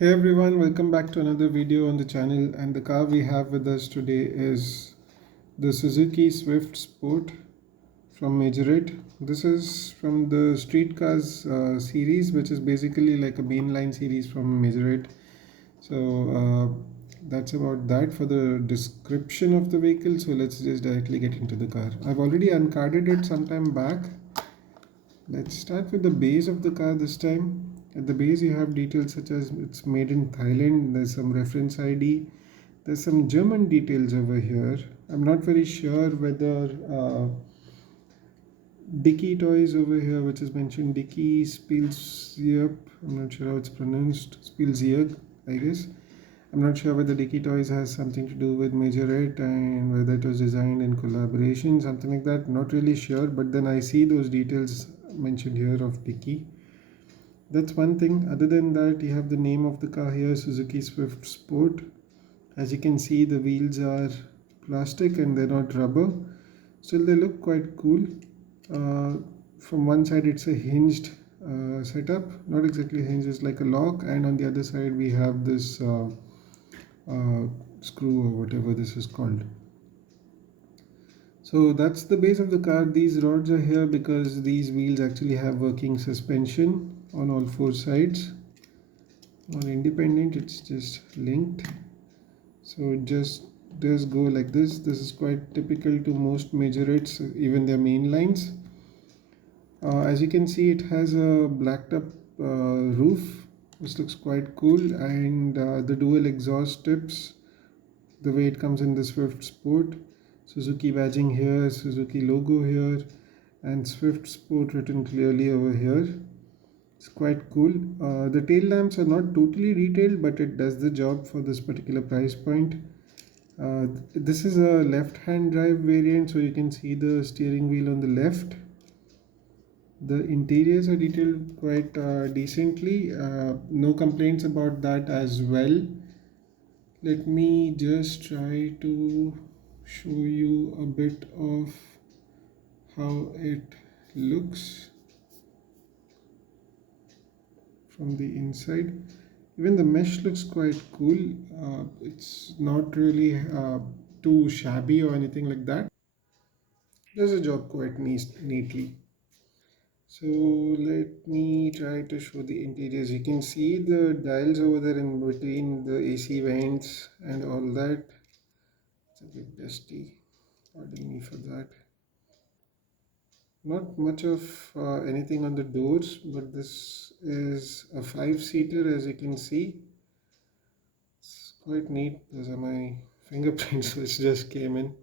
Hey everyone, welcome back to another video on the channel, and the car we have with us today is the Suzuki Swift Sport from Majorette. This is from the street cars series, which is basically like a mainline series from Majorette. That's about that for the description of the vehicle. So let's just directly get into the car. I've already uncarded it some time back. Let's start with the base of the car this time. At the base you have details such as it's made in Thailand, there's some reference ID, there's some German details over here. I'm not very sure whether Dicky toys over here, which is mentioned Dicky Spielzeup, I'm not sure how it's pronounced, Spielzeug, I guess. I'm not sure whether Dicky Toys has something to do with Majorette and whether it was designed in collaboration, something like that. Not really sure, but then I see those details mentioned here of Dicky. That's one thing. Other than that, you have the name of the car here, Suzuki Swift Sport. As you can see, the wheels are plastic and they're not rubber. Still, they look quite cool. From one side, it's a hinged setup. Not exactly hinged, it's like a lock. And on the other side, we have this screw or whatever this is called. So that's the base of the car. These rods are here because these wheels actually have working suspension on all four sides. Not independent, it's just linked. So it just does go like this. This is quite typical to most majorettes, even their main lines. As you can see, it has a blacked up roof, which looks quite cool, and the dual exhaust tips, the way it comes in the Swift Sport. Suzuki badging here, Suzuki logo here, and Swift Sport written clearly over here. It's quite cool. The tail lamps are not totally detailed, but it does the job for this particular price point. This is a left-hand drive variant, so you can see the steering wheel on the left. The interiors are detailed quite decently. No complaints about that as well. Let me just try to show you a bit of how it looks from the inside. Even the mesh looks quite cool. It's not really too shabby or anything like that. Does the job quite neatly. So let me try to show the interiors. You can see the dials over there in between the AC vents and all that. It's a bit dusty. Pardon me for that. Not much of anything on the doors, but this is a 5-seater, as you can see. It's quite neat. Those are my fingerprints which just came in.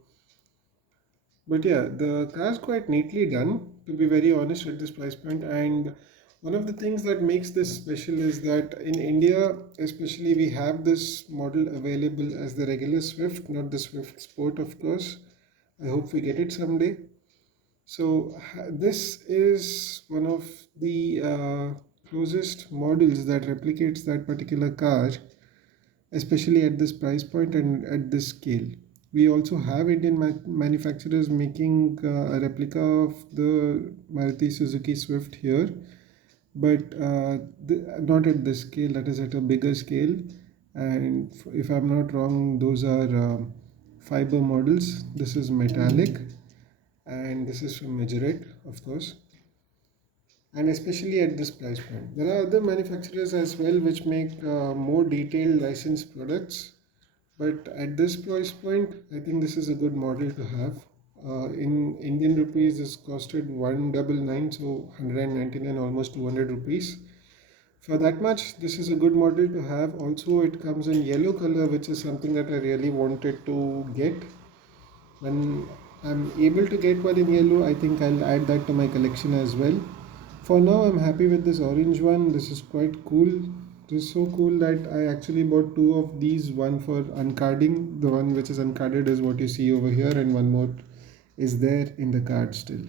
But yeah, the car is quite neatly done, to be very honest, at this price point. And one of the things that makes this special is that in India, especially, we have this model available as the regular Swift, not the Swift Sport, of course. I hope we get it someday. So this is one of the closest models that replicates that particular car, especially at this price point and at this scale. We also have Indian manufacturers making a replica of the Maruti Suzuki Swift here, but not at this scale, that is at a bigger scale. And if I'm not wrong, those are fiber models. This is metallic, and this is from Majorette, of course, and especially at this price point. There are other manufacturers as well which make more detailed licensed products, but at this price point, I think this is a good model to have. In Indian rupees, this costed 199, so 199, almost 200 rupees. For that much, this is a good model to have. Also, it comes in yellow color, which is something that I really wanted to get. When I'm able to get one in yellow, I think I'll add that to my collection as well. For now, I'm happy with this orange one. This is quite cool. This is so cool that I actually bought two of these, one for uncarding. The one which is uncarded is what you see over here, and one more is there in the card still.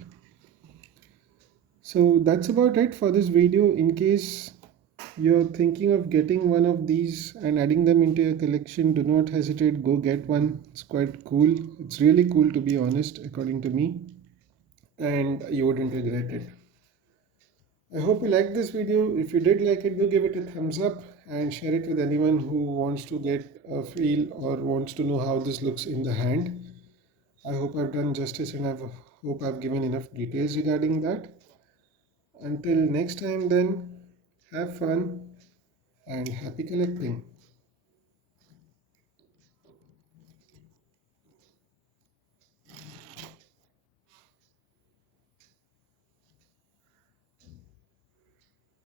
So that's about it for this video. In case you're thinking of getting one of these and adding them into your collection, do not hesitate, go get one. It's quite cool. It's really cool, to be honest, according to me, and you wouldn't regret it. I hope you liked this video. If you did like it, do give it a thumbs up and share it with anyone who wants to get a feel or wants to know how this looks in the hand. I hope I've done justice and I hope I've given enough details regarding that. Until next time then, have fun and happy collecting.